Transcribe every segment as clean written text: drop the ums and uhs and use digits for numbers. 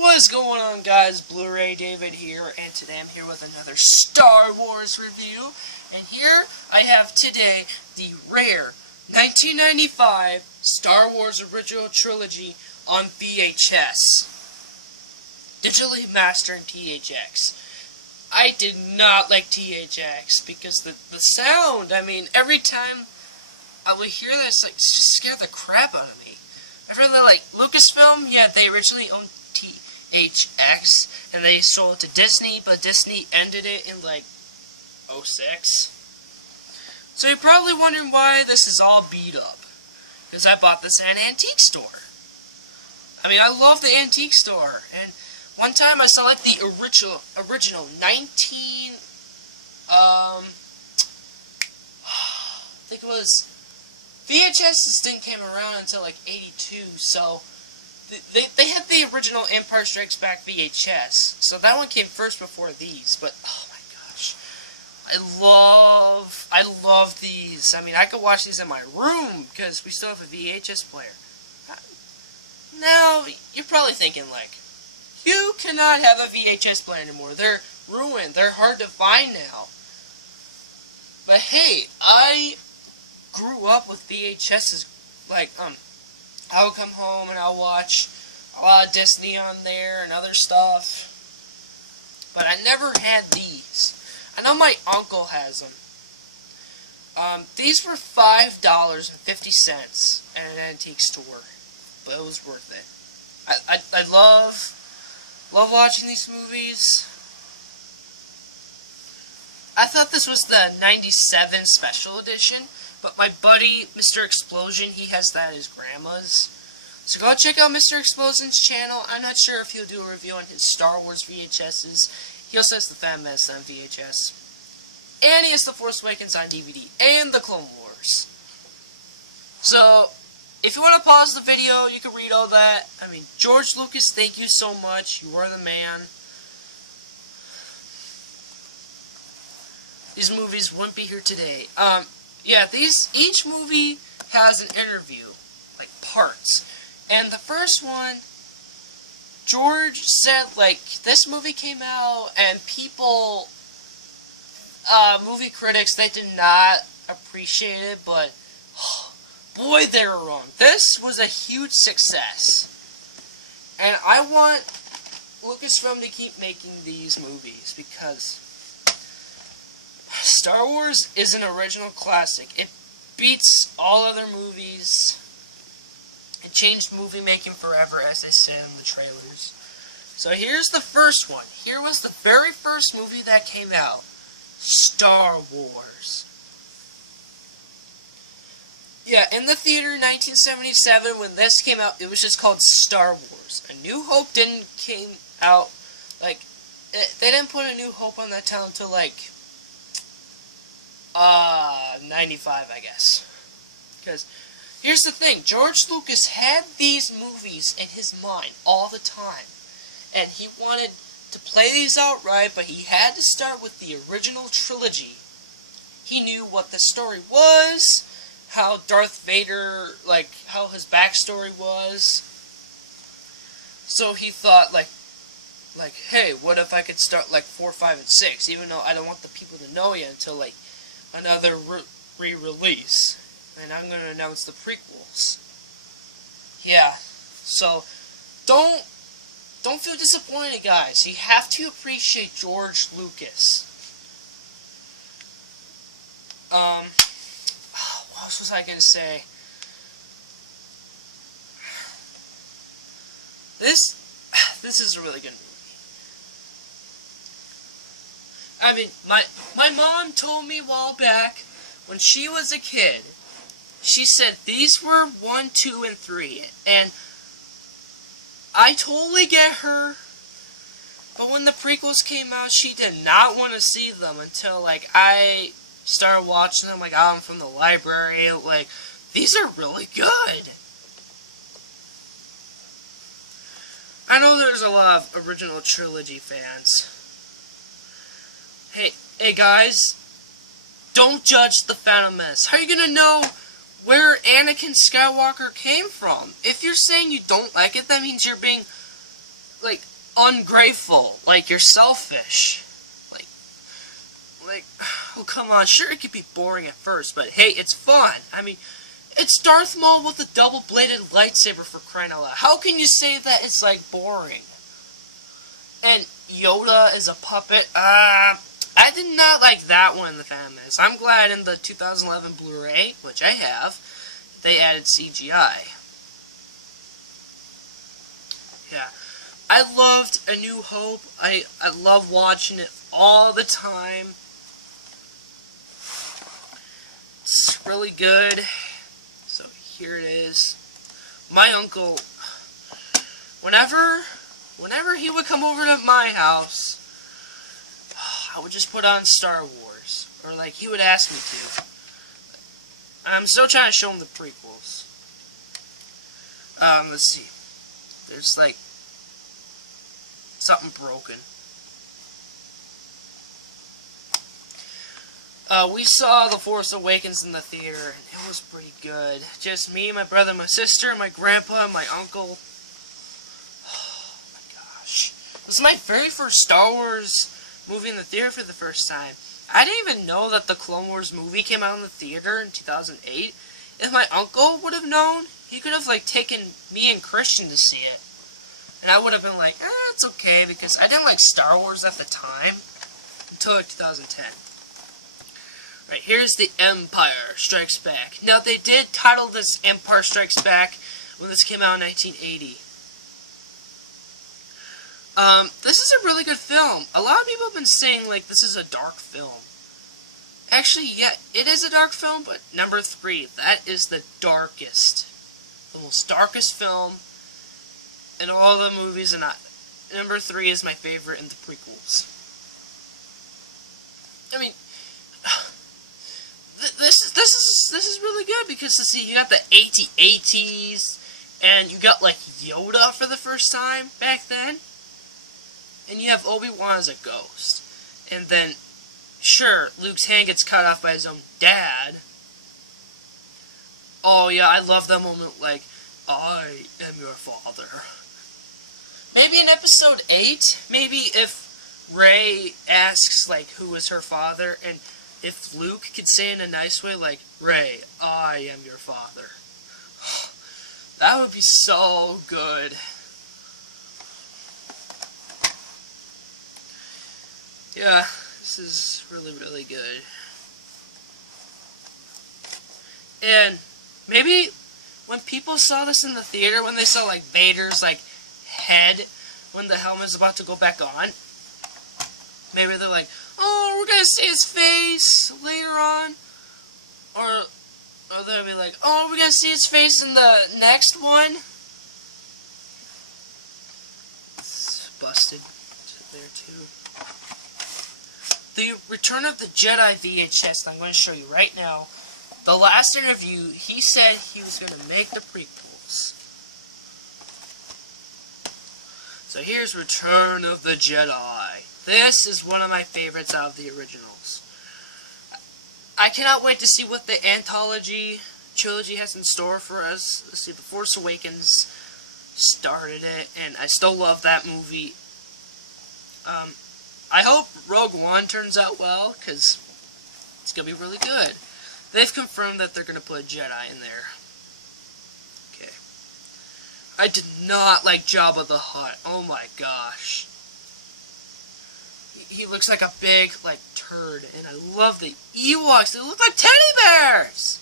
What is going on, guys? Blu-rayDave here, and today I'm here with another Star Wars review. And here I have today the rare 1995 Star Wars Original Trilogy on VHS. Digitally mastered THX. I did not like THX because the sound, I mean, every time I would hear this, like, it just scared the crap out of me. I've heard that, like, Lucasfilm, yeah, they originally owned THX, and they sold it to Disney, but Disney ended it in, like, '06. So you're probably wondering why this is all beat up. Because I bought this at an antique store. I mean, I love the antique store, and one time I saw, like, the original I think it was, VHS didn't come around until, like, '82, so they had the original Empire Strikes Back VHS, so that one came first before these, but, oh my gosh, I love these. I mean, I could watch these in my room, because we still have a VHS player. Now, you're probably thinking, like, you cannot have a VHS player anymore. They're ruined. They're hard to find now. But hey, I grew up with VHSs. Like, I would come home and I'll watch a lot of Disney on there and other stuff. But I never had these. I know my uncle has them. These were $5.50 at an antique store. But it was worth it. I love watching these movies. I thought this was the '97 special edition, but my buddy, Mr. Explosion, he has that at his grandma's. So go check out Mr. Explosion's channel. I'm not sure if he'll do a review on his Star Wars VHSs. He also has the Phantom Menace on VHS. And he has the Force Awakens on DVD. And the Clone Wars. So, if you want to pause the video, you can read all that. I mean, George Lucas, thank you so much. You are the man. These movies wouldn't be here today. Yeah, each movie has an interview, like, parts. And the first one, George said, like, this movie came out, and people, movie critics, they did not appreciate it, but boy, they were wrong. This was a huge success. And I want Lucasfilm to keep making these movies, because Star Wars is an original classic. It beats all other movies. It changed movie making forever, as they said in the trailers. So here's the first one. Here was the very first movie that came out. Star Wars. Yeah, in the theater in 1977, when this came out, it was just called Star Wars. A New Hope didn't came out, like, they didn't put A New Hope on that title until, like, 95, I guess. Because, here's the thing, George Lucas had these movies in his mind all the time. And he wanted to play these out right, but he had to start with the original trilogy. He knew what the story was, how Darth Vader, like, how his backstory was. So he thought, like, hey, what if I could start, like, 4, 5, and 6, even though I don't want the people to know yet until, like, another re-release. And I'm going to announce the prequels. Yeah, so, don't feel disappointed, guys. You have to appreciate George Lucas. What else was I going to say? This is a really good movie. I mean, my mom told me a while back, when she was a kid, she said these were 1, 2, and 3, and I totally get her, but when the prequels came out, she did not want to see them until, like, I started watching them. I got them from the library. Like, these are really good. I know there's a lot of original trilogy fans. Hey guys, don't judge the Phantom Menace. How are you gonna know where Anakin Skywalker came from? If you're saying you don't like it, that means you're being like, ungrateful. Like, you're selfish. Like, oh, come on. Sure, it could be boring at first, but hey, it's fun. I mean, it's Darth Maul with a double-bladed lightsaber, for crying out loud. How can you say that it's, like, boring? And Yoda is a puppet. I did not like that one in the Phantom Menace. I'm glad in the 2011 Blu-ray, which I have, they added CGI. Yeah. I loved A New Hope. I love watching it all the time. It's really good. So here it is. My uncle, whenever he would come over to my house, I would just put on Star Wars. Or like, he would ask me to. I'm still trying to show him the prequels. Let's see. There's like something broken. We saw The Force Awakens in the theater, and it was pretty good. Just me, my brother, my sister, my grandpa, and my uncle. Oh my gosh. It was my very first Star Wars movie in the theater for the first time. I didn't even know that the Clone Wars movie came out in the theater in 2008. If my uncle would have known, he could have like taken me and Christian to see it. And I would have been like, it's okay, because I didn't like Star Wars at the time until like 2010. Right, here's The Empire Strikes Back. Now, they did title this Empire Strikes Back when this came out in 1980. This is a really good film. A lot of people have been saying, like, this is a dark film. Actually, yeah, it is a dark film, but number 3, that is the darkest. The most darkest film in all the movies, and number 3 is my favorite in the prequels. I mean, this is really good, because see, you got the AT-ATs, and you got like Yoda for the first time back then, and you have Obi-Wan as a ghost, and then sure, Luke's hand gets cut off by his own dad. Oh yeah, I love that moment, like, I am your father. Maybe in episode 8, maybe if Rey asks like who is her father, and if Luke could say in a nice way, like, Rey, I am your father. That would be so good. Yeah, this is really, really good. And maybe when people saw this in the theater, when they saw, like, Vader's, like, head when the helmet's about to go back on, maybe they're like, oh, we're gonna see his face later on. Or they'll be like, oh, we're gonna see his face in the next one. It's busted there too. The Return of the Jedi VHS I'm going to show you right now. The last interview, he said he was going to make the prequels. So here's Return of the Jedi. This is one of my favorites out of the originals. I cannot wait to see what the anthology trilogy has in store for us. Let's see, The Force Awakens started it, and I still love that movie. I hope Rogue One turns out well, because it's going to be really good. They've confirmed that they're going to put a Jedi in there. Okay. I did not like Jabba the Hutt. Oh my gosh. He looks like a big, like, turd. And I love the Ewoks. They look like teddy bears!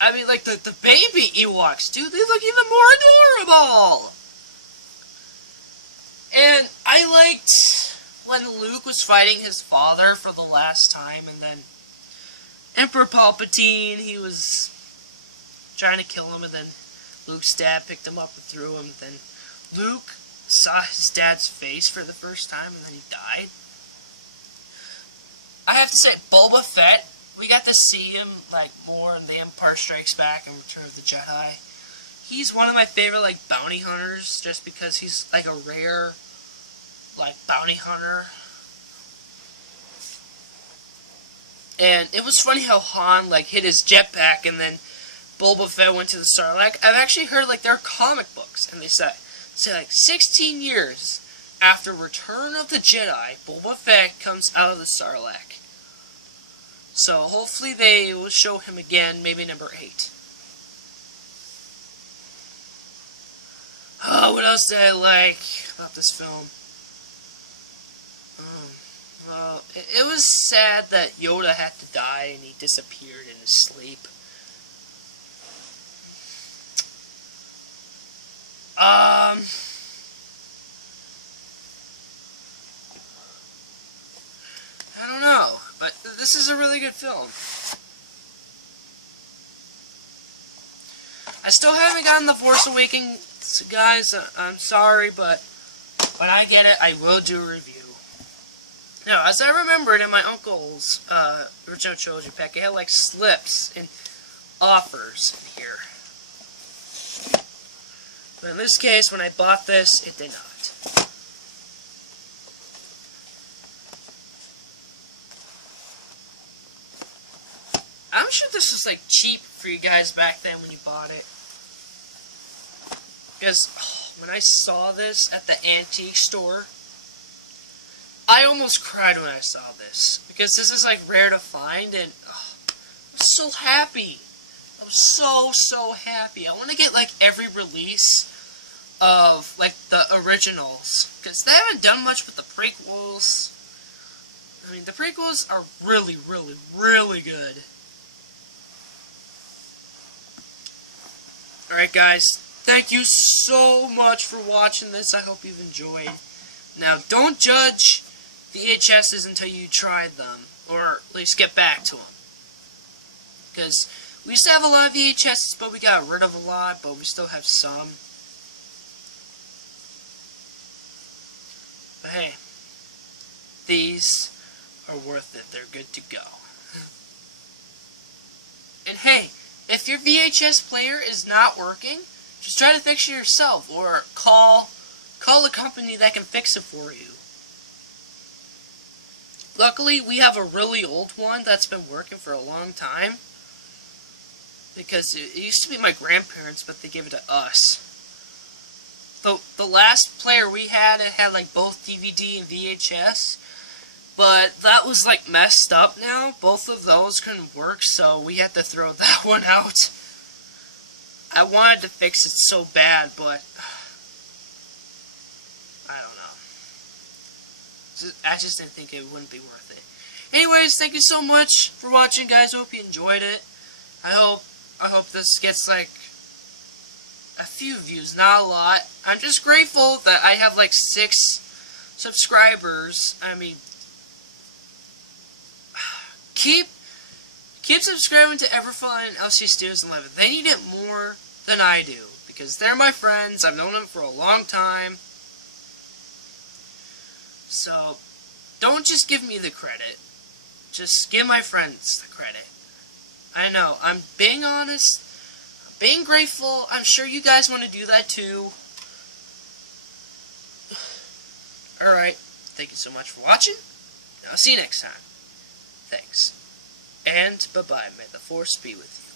I mean, like, the baby Ewoks, dude. They look even more adorable! And I liked when Luke was fighting his father for the last time, and then Emperor Palpatine, he was trying to kill him, and then Luke's dad picked him up and threw him. Then Luke saw his dad's face for the first time, and then he died. I have to say, Boba Fett, we got to see him, like, more in The Empire Strikes Back and Return of the Jedi. He's one of my favorite, like, bounty hunters, just because he's, like, a rare, like, bounty hunter. And it was funny how Han, like, hit his jetpack, and then Boba Fett went to the Sarlacc. I've actually heard, like, there are comic books, and they say So like 16 years after Return of the Jedi, Boba Fett comes out of the Sarlacc. So hopefully they will show him again, maybe number 8. Oh, what else did I like about this film? Well, it was sad that Yoda had to die and he disappeared in his sleep. I don't know, but this is a really good film. I still haven't gotten The Force Awakens, guys. I'm sorry, but when I get it, I will do a review. Now, as I remembered in my uncle's original trilogy pack, it had like slips and offers in here. But in this case, when I bought this, it did not. I'm sure this was like cheap for you guys back then when you bought it. Because when I saw this at the antique store, I almost cried when I saw this. Because this is like rare to find, and I was so happy. I was so happy. I want to get like every release of like the originals. Because they haven't done much with the prequels. I mean, the prequels are really good. Alright guys, thank you so much for watching this. I hope you've enjoyed. Now, don't judge VHSs until you try them, or at least get back to them. Because we used to have a lot of VHSs, but we got rid of a lot, but we still have some. But hey, these are worth it. They're good to go. And hey, if your VHS player is not working, just try to fix it yourself, or call a company that can fix it for you. Luckily, we have a really old one that's been working for a long time, because it used to be my grandparents, but they gave it to us. The last player we had, it had like both DVD and VHS, but that was like messed up now. Both of those couldn't work, so we had to throw that one out. I wanted to fix it so bad, but I don't know. I just didn't think it wouldn't be worth it. Anyways, thank you so much for watching, guys. I hope you enjoyed it. I hope this gets like a few views, not a lot. I'm just grateful that I have like 6 subscribers. I mean, keep subscribing to Everfun and LC Studios 11. They need it more than I do, because they're my friends. I've known them for a long time. So, don't just give me the credit. Just give my friends the credit. I know, I'm being honest, I'm being grateful. I'm sure you guys want to do that too. Alright, thank you so much for watching. I'll see you next time. Thanks. And bye-bye. May the Force be with you.